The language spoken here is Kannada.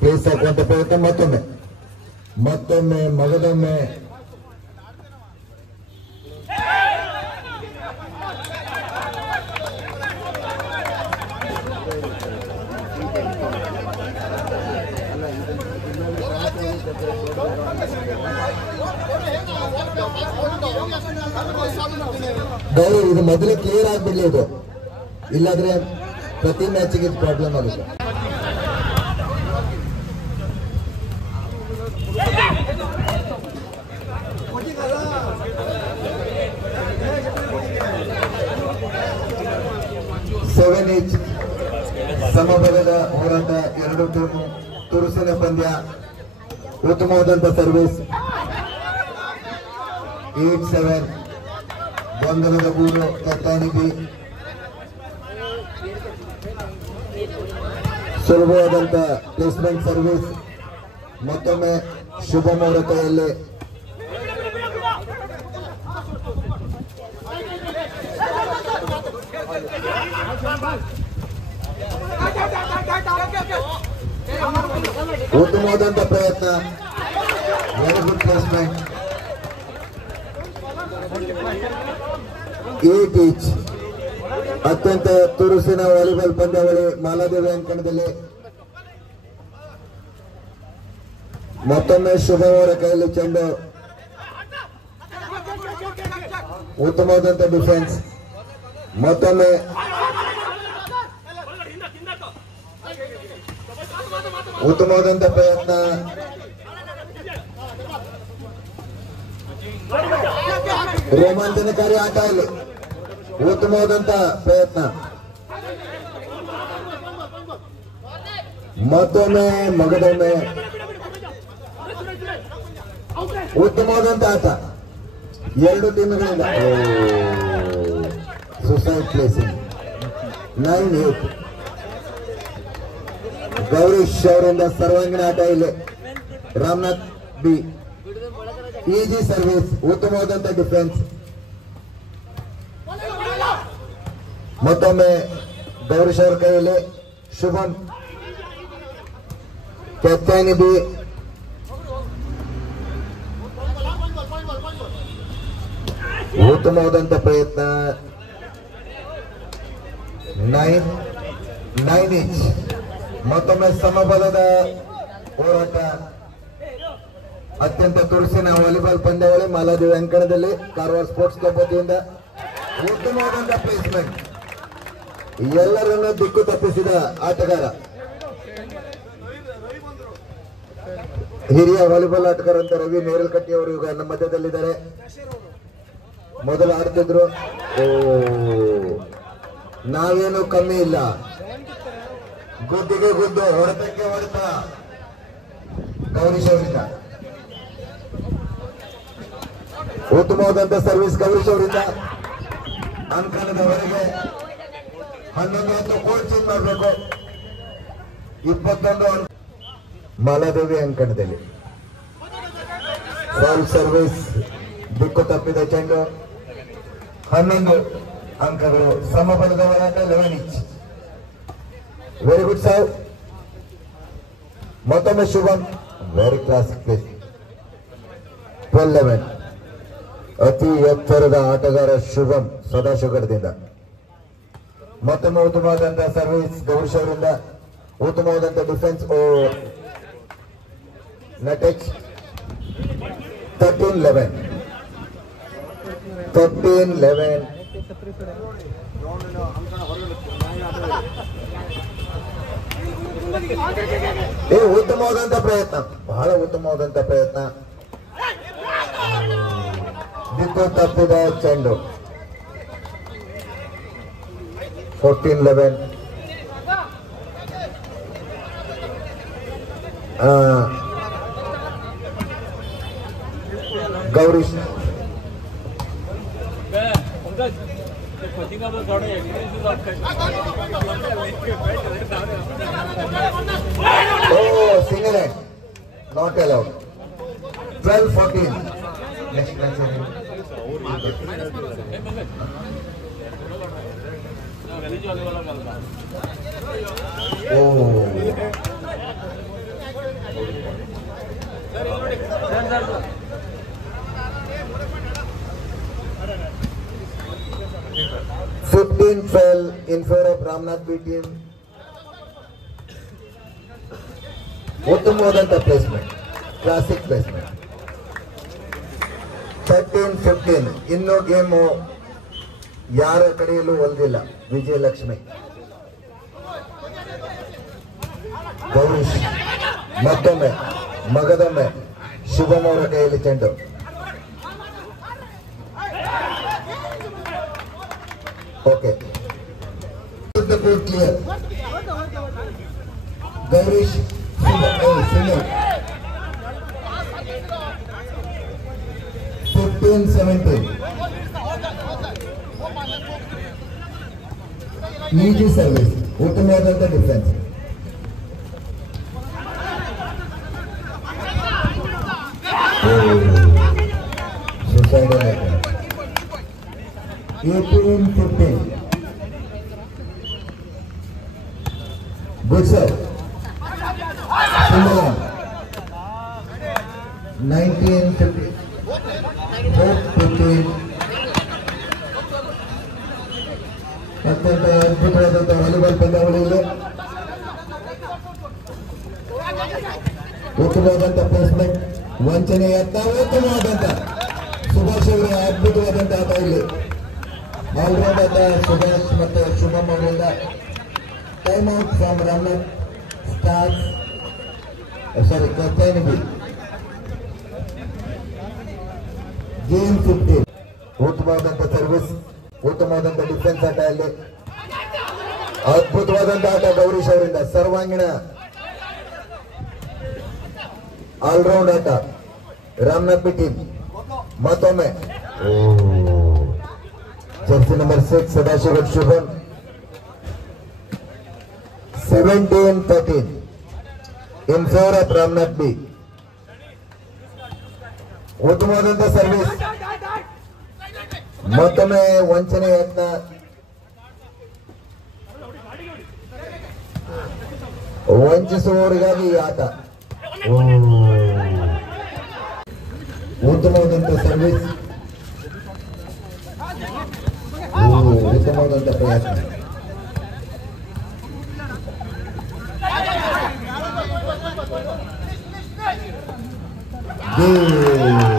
ಪ್ಲೇಸ್ ಹಾಕುವಂತ ಪ್ರಯತ್ನ ಮತ್ತೊಮ್ಮೆ ಮಗದೊಮ್ಮೆ ಇದು ಮೊದಲೇ ಕ್ಲಿಯರ್ ಆಗ್ಬಿಡ್ಲಿ ಇದು, ಇಲ್ಲಾದ್ರೆ ಪ್ರತಿ ಮ್ಯಾಚಿಗೆ ಪ್ರಾಬ್ಲಮ್ ಆಗುತ್ತೆ. ಸೆವೆನ್ ಈಚ್ ಸಮಬಲದ ಹೋರಾಟ, ಎರಡು ಟೀಮು ತುರುಸಿನ ಪಂದ್ಯ, ಉತ್ತಮವಾದಂತ ಸರ್ವಿಸ್. 8-7 ಗೊಂದಲದ ಗೂಡು ಕೆತ್ತಾನಿಗೆ ಸುಲಭವಾದಂತ ಪ್ಲೇಸ್ಮೆಂಟ್ ಸರ್ವಿಸ್. ಮತ್ತೊಮ್ಮೆ ಶುಭಂ ಅವರ ಕೈಯಲ್ಲಿ ಉತ್ತಮವಾದಂತ ಪ್ರಯತ್ನ, ವೆರಿ ಗುಡ್ ಪ್ಲೇಸ್ಮೆಂಟ್. 8 ಈಚ್ ಅತ್ಯಂತ ತುರುಸಿನ ವಾಲಿಬಾಲ್ ಪಂದ್ಯಾವಳಿ ಮಾಲಾದೇವಿ ಅಂಕಣದಲ್ಲಿ. ಮತ್ತೊಮ್ಮೆ ಶುಭಂ ಅವರ ಕೈಯಲ್ಲಿ ಚೆಂಡು, ಉತ್ತಮವಾದಂತ ಡಿಫೆನ್ಸ್. ಮತ್ತೊಮ್ಮೆ ಉತ್ತಮವಾದಂತ ಪ್ರಯತ್ನ, ರೋಮಾಂಚನಕಾರಿ ಆಟ ಇಲ್ಲಿ, ಉತ್ತಮವಾದಂತ ಪ್ರಯತ್ನ. ಮತ್ತೊಮ್ಮೆ ಮಗದೊಮ್ಮೆ ಉತ್ತಮವಾದಂತ ಆಟ ಎರಡು ಟೀಮ್ಗಳಿಂದ. ಸುಸೈಡ್ ಪ್ಲೇಸಿಂಗ್ 9-8 ಗೌರೀಶ್ ಅವರಿಂದ ಸರ್ವಾಂಗೀಣ ಆಟ ಇಲ್ಲಿ. ರಾಮನಾಥ್ ಬಿ ಈಜಿ ಸರ್ವಿಸ್, ಉತ್ತಮವಾದಂತ ಡಿಫೆನ್ಸ್. ಮತ್ತೊಮ್ಮೆ ಗೌರೀಶ್ ಅವರ ಕೈಯಲ್ಲಿ ಶುಭಂ. ಕೆತ್ತಾನಿ ಬಿ ಉತ್ತಮವಾದಂತ ಪ್ರಯತ್ನ. 9 ಈಚ್ ಮತ್ತೊಮ್ಮೆ ಸಮಬಲದ ಹೋರಾಟ, ಅತ್ಯಂತ ತುರುಸಿನ ವಾಲಿಬಾಲ್ ಪಂದ್ಯಾವಳಿ ಮಾಲಾದೇವಿ ಅಂಕಣದಲ್ಲಿ ಕಾರವಾರ ಸ್ಪೋರ್ಟ್ಸ್ ಕ್ಲಬ್ ವತಿಯಿಂದ. ಉತ್ತಮವಾದಂತ ಪ್ಲೇಸ್ಮೆಂಟ್, ಎಲ್ಲರನ್ನು ದಿಕ್ಕು ತಪ್ಪಿಸಿದ ಆಟಗಾರ, ಹಿರಿಯ ವಾಲಿಬಾಲ್ ಆಟಗಾರ ಅಂತ ರವಿ ನೇರಲ್ಕಟ್ಟಿ ಅವರು ಈಗ ನಮ್ಮ ಮಧ್ಯದಲ್ಲಿದ್ದಾರೆ. ಮೊದಲು ಆಡ್ತಿದ್ರು, ನಾವೇನು ಕಮ್ಮಿ ಇಲ್ಲ, ಗುದ್ದಿಗೆ ಗುದ್ದು ಹೊಡೆತಕ್ಕೆ ಹೊಡೆತ ಗೌರೀಶ್ ಅವರಿಂದ. ಉತ್ತಮವಾದಂತ ಸರ್ವಿಸ್ ಗೌರೀಶ್ ಅವರಿಂದ. ಅಂಕಣದವರೆಗೆ 11 ಕೋಲ್ ಚೇಂಜ್ ಮಾಡಬೇಕು. 21 ಮಾಲಾದೇವಿ ಅಂಕಣದಲ್ಲಿ ಸಾಲ್ವ್ ಸರ್ವಿಸ್, ದಿಕ್ಕು ತಪ್ಪಿದ ಚೆಂಡು. 11 ಅಂಕಗಳು. ಸಮಬಲದ ಹೋರಾಟ 11 ಈಚ್. Very good serve. ಮತ್ತೊಮ್ಮೆ ಶುಭಂ, ವೆರಿ ಕ್ಲಾಸಿಕ್ ಪ್ಲೇಸ್. 12-11 ಅತಿ ಎತ್ತರದ ಆಟಗಾರ ಶುಭಂ ಸದಾಶಿವಗಢದಿಂದ. ಮತ್ತೊಮ್ಮೆ ಉತ್ತಮವಾದಂತಹ ಸರ್ವಿಸ್ ಗೌರೀಶ್ ಅವರಿಂದ. ಉತ್ತಮವಾದಂತಹ ಡಿಫೆನ್ಸ್. ನಟೇಶ್. 13-11 ಉತ್ತಮವಾದಂತ ಪ್ರಯತ್ನ, ಬಹಳ ಉತ್ತಮವಾದಂತ ಪ್ರಯತ್ನ. ದಿಕ್ಕು ತಪ್ಪಿದ ಚೆಂಡು. 14-11 Gowrish. Single head, not allowed. 12-14 next match. 15 fell in favor of Ramnath B team. ಉತ್ತಮವಾದಂತ ಪ್ಲೇಸ್ಮೆಂಟ್, ಕ್ಲಾಸಿಕ್ ಪ್ಲೇಸ್ಮೆಂಟ್. 13-15 ಇನ್ನೂ ಗೇಮು ಯಾರ ಕಡೆಯಲ್ಲೂ ಒಲ್ದಿಲ್ಲ. ವಿಜಯಲಕ್ಷ್ಮಿ ಗೌರೀಶ್ ಮತ್ತೊಮ್ಮೆ ಮಗದೊಮ್ಮೆ ಶುಭಂ ಅವರ ಕೈಯಲ್ಲಿ ಚೆಂಡು. Okay, clear. Gowrish single. 15-17 easy service, ಉತ್ತಮವಾದಂತ ಡಿಫೆನ್ಸ್. Suicidal 18-15 good sir. 19-15 ಅತ್ಯಂತ ಅದ್ಭುತವಾದಂಥ ವಾಲಿಬಾಲ್ ಪಂದ್ಯಾವಳಿಯಲ್ಲಿ ಉತ್ತಮವಾದಂಥ ಪ್ಲೇಸ್ಮೆಂಟ್, ವಂಚನೆ ಯತ್ನ, ಉತ್ತಮವಾದಂಥ ಸುಭಾಷ್ ಅವರ ಅದ್ಭುತವಾದಂಥ ಆಟ. ಇಲ್ಲಿ ಆಲ್ರೌಂಡ್ ಆಟ ಸುಭಾಷ್ ಮತ್ತು ಶುಭಂ ಅವರಿಂದ. Time out from Ramnath stars, sorry ಕರ್ತೈನಗಿ. ಗೇಮ್ 15. ಉತ್ತಮವಾದಂಥ ಸರ್ವಿಸ್, ಉತ್ತಮವಾದಂಥ ಡಿಫೆನ್ಸ್ ಆಟ. ಇಲ್ಲಿ ಅದ್ಭುತವಾದಂಥ ಆಟ ಗೌರೀಶ್ ಅವರಿಂದ. ಸರ್ವಾಂಗೀಣ ಆಲ್ರೌಂಡ್ ಆಟ ರಾಮನಾಥ್ ಬಿ ಟೀಮ್. ಮತ್ತೊಮ್ಮೆ Jersey number 6 Sadashiva Shubham. 17-13 in favour of Ramnath B. ಉತ್ತಮವಾದಂಥ ಸರ್ವಿಸ್, ಮತ್ತೊಮ್ಮೆ ವಂಚನೆ ಯತ್ನ. ವಂಚಿಸುವವರಿಗಾಗಿ ಈ ಆಟ. ಉತ್ತಮವಾದಂಥ ಸರ್ವಿಸ್, ಉತ್ತಮವಾದಂಥ ಪ್ರಯತ್ನ. Good.